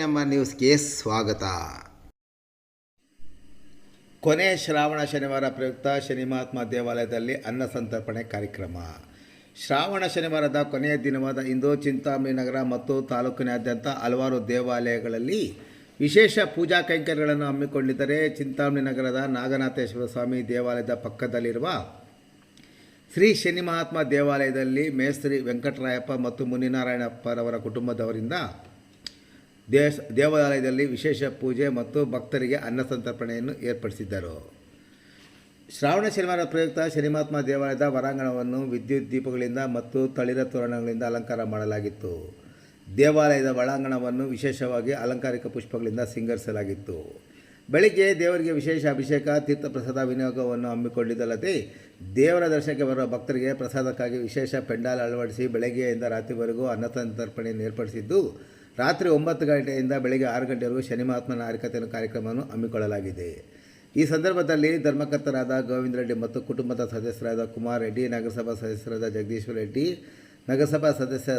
ನಮ್ಮ ನ್ಯೂಸ್ಗೆ ಸ್ವಾಗತ. ಕೊನೆ ಶ್ರಾವಣ ಶನಿವಾರ ಪ್ರಯುಕ್ತ ಶನಿ ಮಹಾತ್ಮ ದೇವಾಲಯದಲ್ಲಿ ಅನ್ನ ಸಂತರ್ಪಣೆ ಕಾರ್ಯಕ್ರಮ. ಶ್ರಾವಣ ಶನಿವಾರದ ಕೊನೆಯ ದಿನವಾದ ಇಂದು ಚಿಂತಾಮಣಿ ನಗರ ಮತ್ತು ತಾಲೂಕಿನಾದ್ಯಂತ ಹಲವಾರು ದೇವಾಲಯಗಳಲ್ಲಿ ವಿಶೇಷ ಪೂಜಾ ಕೈಂಕರ್ಯಗಳನ್ನು ಹಮ್ಮಿಕೊಂಡಿದ್ದರೆ, ಚಿಂತಾಮಣಿ ನಗರದ ನಾಗನಾಥೇಶ್ವರ ಸ್ವಾಮಿ ದೇವಾಲಯದ ಪಕ್ಕದಲ್ಲಿರುವ ಶ್ರೀ ಶನಿ ಮಹಾತ್ಮ ದೇವಾಲಯದಲ್ಲಿ ಮೇಸ್ತ್ರಿ ವೆಂಕಟರಾಯಪ್ಪ ಮತ್ತು ಮುನಿನಾರಾಯಣಪ್ಪರವರ ಕುಟುಂಬದವರಿಂದ ದೇವಾಲಯದಲ್ಲಿ ವಿಶೇಷ ಪೂಜೆ ಮತ್ತು ಭಕ್ತರಿಗೆ ಅನ್ನ ಸಂತರ್ಪಣೆಯನ್ನು ಏರ್ಪಡಿಸಿದ್ದರು. ಶ್ರಾವಣ ಶನಿವಾರ ಪ್ರಯುಕ್ತ ಶನಿ ಮಹಾತ್ಮ ದೇವಾಲಯದ ಹೊರಾಂಗಣವನ್ನು ವಿದ್ಯುತ್ ದೀಪಗಳಿಂದ ಮತ್ತು ತಳಿರ ತೋರಣಗಳಿಂದ ಅಲಂಕಾರ ಮಾಡಲಾಗಿತ್ತು. ದೇವಾಲಯದ ಒಳಾಂಗಣವನ್ನು ವಿಶೇಷವಾಗಿ ಅಲಂಕಾರಿಕ ಪುಷ್ಪಗಳಿಂದ ಸಿಂಗರಿಸಲಾಗಿತ್ತು. ಬೆಳಿಗ್ಗೆ ದೇವರಿಗೆ ವಿಶೇಷ ಅಭಿಷೇಕ, ತೀರ್ಥಪ್ರಸಾದ ವಿನಿಯೋಗವನ್ನು ಹಮ್ಮಿಕೊಂಡಿದ್ದಲ್ಲದೆ, ದೇವರ ದರ್ಶನಕ್ಕೆ ಬರುವ ಭಕ್ತರಿಗೆ ಪ್ರಸಾದಕ್ಕಾಗಿ ವಿಶೇಷ ಪೆಂಡಾಲ್ ಅಳವಡಿಸಿ ಬೆಳಗ್ಗೆಯಿಂದ ರಾತ್ರಿವರೆಗೂ ಅನ್ನ ಸಂತರ್ಪಣೆಯನ್ನು ಏರ್ಪಡಿಸಿದ್ದು, ರಾತ್ರಿ 9 ಗಂಟೆಯಿಂದ ಬೆಳಗ್ಗೆ 6 ಗಂಟೆವರೆಗೂ ಶನಿ ಮಹಾತ್ಮನ ಹರಿಕಥೆಯ ಕಾರ್ಯಕ್ರಮವನ್ನು ಹಮ್ಮಿಕೊಳ್ಳಲಾಗಿದೆ. ಈ ಸಂದರ್ಭದಲ್ಲಿ ಧರ್ಮಕರ್ತರಾದ ಗೋವಿಂದ ರೆಡ್ಡಿ ಮತ್ತು ಕುಟುಂಬದ ಸದಸ್ಯರಾದ ಕುಮಾರ್ ರೆಡ್ಡಿ, ನಗರಸಭಾ ಸದಸ್ಯರಾದ ಜಗದೀಶ್ವರ ರೆಡ್ಡಿ, ನಗರಸಭಾ ಸದಸ್ಯ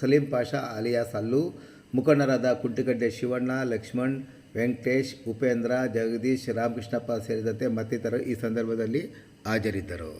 ಸಲೀಂ ಪಾಷಾ ಅಲಿಯಾಸ್ ಅಲ್ಲು, ಮುಖಂಡರಾದ ಕುಂಟಿಗಡ್ಡೆ ಶಿವಣ್ಣ, ಲಕ್ಷ್ಮಣ್, ವೆಂಕಟೇಶ್, ಉಪೇಂದ್ರ, ಜಗದೀಶ್, ರಾಮಕೃಷ್ಣಪ್ಪ ಸೇರಿದಂತೆ ಮತ್ತಿತರರು ಈ ಸಂದರ್ಭದಲ್ಲಿ ಹಾಜರಿದ್ದರು.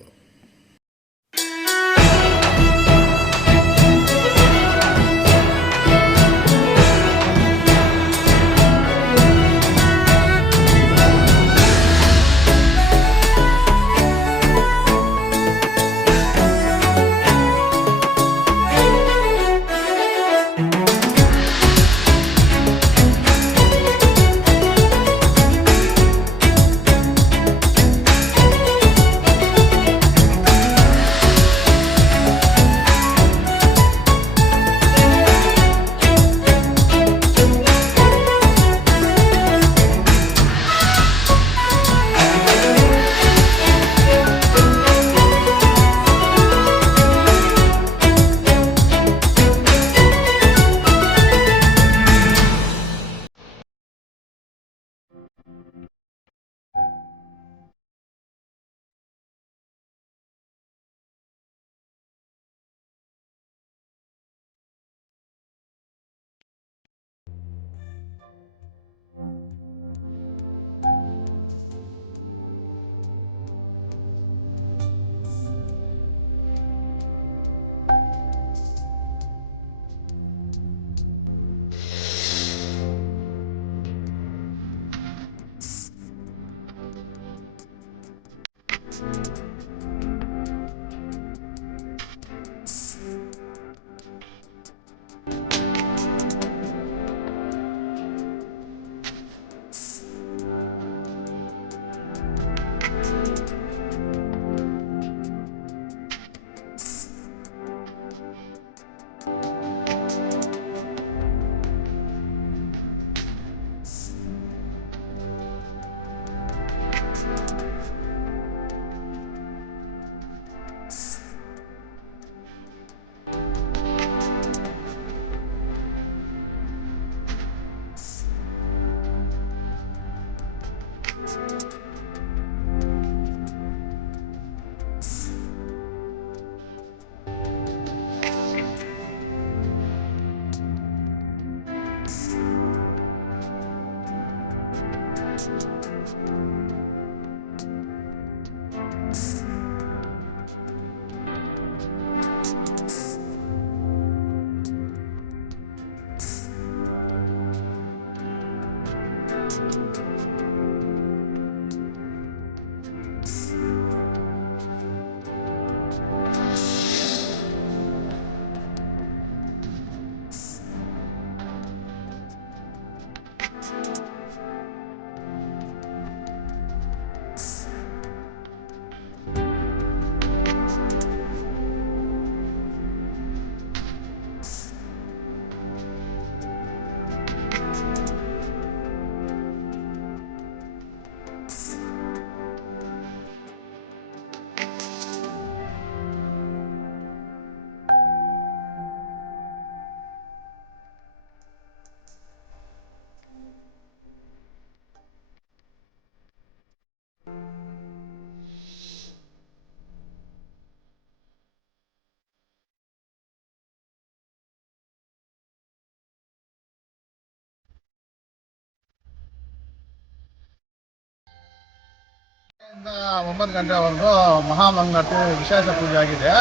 9 ಗಂಟೆವರೆಗೂ ಮಹಾಮಂಗಳಾರತಿ ವಿಶೇಷ ಪೂಜೆ ಆಗಿದೆ.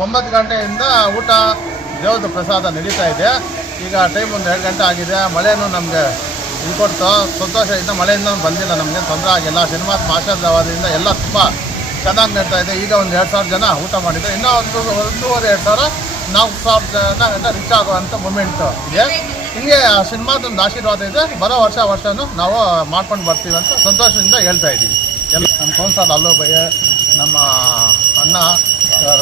9 ಗಂಟೆಯಿಂದ ಊಟ ದೇವದ ಪ್ರಸಾದ ನಡೀತಾ ಇದೆ. ಈಗ ಟೈಮ್ ಒಂದು 2 ಗಂಟೆ ಆಗಿದೆ. ಮಳೆನೂ ನಮಗೆ ಕೊಡ್ತು, ಸಂತೋಷದಿಂದ. ಮಳೆಯಿಂದ ಬಂದಿಲ್ಲ, ನಮಗೆ ತೊಂದರೆ ಆಗಿಲ್ಲ. ಶನಿಮಾತ್ಮ ಆಶೀರ್ವಾದದಿಂದ ಎಲ್ಲ ತುಂಬ ಚೆನ್ನಾಗಿ ನಡೀತಾ ಇದೆ. ಈಗ ಒಂದು 2,000 ಜನ ಊಟ ಮಾಡಿದ್ದಾರೆ. ಇನ್ನೂ 1,500-2,000 4,000 ಜನ ರೀಚ್ ಆಗುವಂಥ ಮೂಮೆಂಟು ಇದೆ. ಹಿಂಗೆ ಶನಿಮಾತ್ಮದ ಆಶೀರ್ವಾದ ಇದೆ. ಬರೋ ವರ್ಷನೂ ನಾವು ಮಾಡ್ಕೊಂಡು ಬರ್ತೀವಿ ಅಂತ ಸಂತೋಷದಿಂದ ಹೇಳ್ತಾ ಇದ್ದೀವಿ. ನಮ್ಮ ಕೌನ್ಸರ್ ಅಲ್ಲೋಬಯ್ಯ, ನಮ್ಮ ಅಣ್ಣ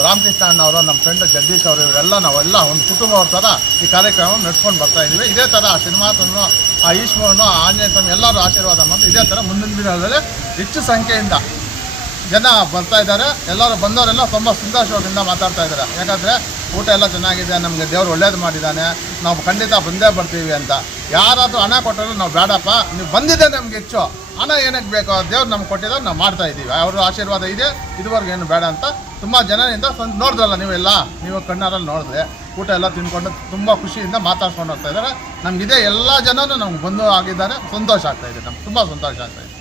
ರಾಮಕೃಷ್ಣ ಅಣ್ಣವರು, ನಮ್ಮ ಫ್ರೆಂಡ್ ಜಗದೀಶ್ ಅವರು, ಇವರೆಲ್ಲ ನಾವೆಲ್ಲ ಒಂದು ಕುಟುಂಬವ್ರ ಥರ ಈ ಕಾರ್ಯಕ್ರಮ ನಡ್ಸ್ಕೊಂಡು ಬರ್ತಾಯಿದ್ದೀವಿ. ಇದೇ ಥರ ಶನಿಮಾತನ್ನು, ಆ ಈಶ್ವರನು, ಆಂಜನೇಯ ಸ್ವಾಮಿ ಎಲ್ಲರೂ ಆಶೀರ್ವಾದ ಮಾಡಿ ಇದೇ ಥರ ಮುಂದಿನ ದಿನಗಳಲ್ಲಿ ಹೆಚ್ಚು ಸಂಖ್ಯೆಯಿಂದ ಜನ ಬರ್ತಾ ಇದ್ದಾರೆ. ಎಲ್ಲರೂ ಬಂದವರೆಲ್ಲ ತುಂಬ ಸಂತೋಷದಿಂದ ಮಾತಾಡ್ತಾ ಇದ್ದಾರೆ. ಯಾಕಂದರೆ ಊಟ ಎಲ್ಲ ಚೆನ್ನಾಗಿದೆ, ನಮಗೆ ದೇವ್ರು ಒಳ್ಳೇದು ಮಾಡಿದ್ದಾನೆ, ನಾವು ಖಂಡಿತ ಬಂದೇ ಬರ್ತೀವಿ ಅಂತ. ಯಾರಾದರೂ ಹಣ ಕೊಟ್ಟರು ನಾವು ಬೇಡಪ್ಪ, ನೀವು ಬಂದಿದ್ದೆ ನಮ್ಗೆ ಹೆಚ್ಚು, ಹಣ ಏನಕ್ಕೆ ಬೇಕು, ದೇವ್ರು ನಮ್ಗೆ ಕೊಟ್ಟಿದ್ದಾರೆ, ನಾವು ಮಾಡ್ತಾಯಿದ್ದೀವಿ. ಅವ್ರ ಆಶೀರ್ವಾದ ಇದೆ, ಇದುವರೆಗೂ ಏನು ಬೇಡ ಅಂತ ತುಂಬ ಜನರಿಂದ ನೋಡಿದ್ರಲ್ಲ ನೀವೆಲ್ಲ, ನೀವು ಕಣ್ಣಾರಲ್ಲಿ ನೋಡಿದ್ರೆ ಊಟ ಎಲ್ಲ ತಿಂದ್ಕೊಂಡು ತುಂಬ ಖುಷಿಯಿಂದ ಮಾತಾಡ್ಕೊಂಡು ಹೋಗ್ತಾ ಇದ್ದಾರೆ. ನಮಗಿದೆ ಎಲ್ಲ ಜನನೂ ನಮ್ಗೆ ಬಂದು ಆಗಿದ್ದಾರೆ. ಸಂತೋಷ ಆಗ್ತಾಯಿದೆ, ನಮ್ಗೆ ತುಂಬ ಸಂತೋಷ ಆಗ್ತಾಯಿದೆ.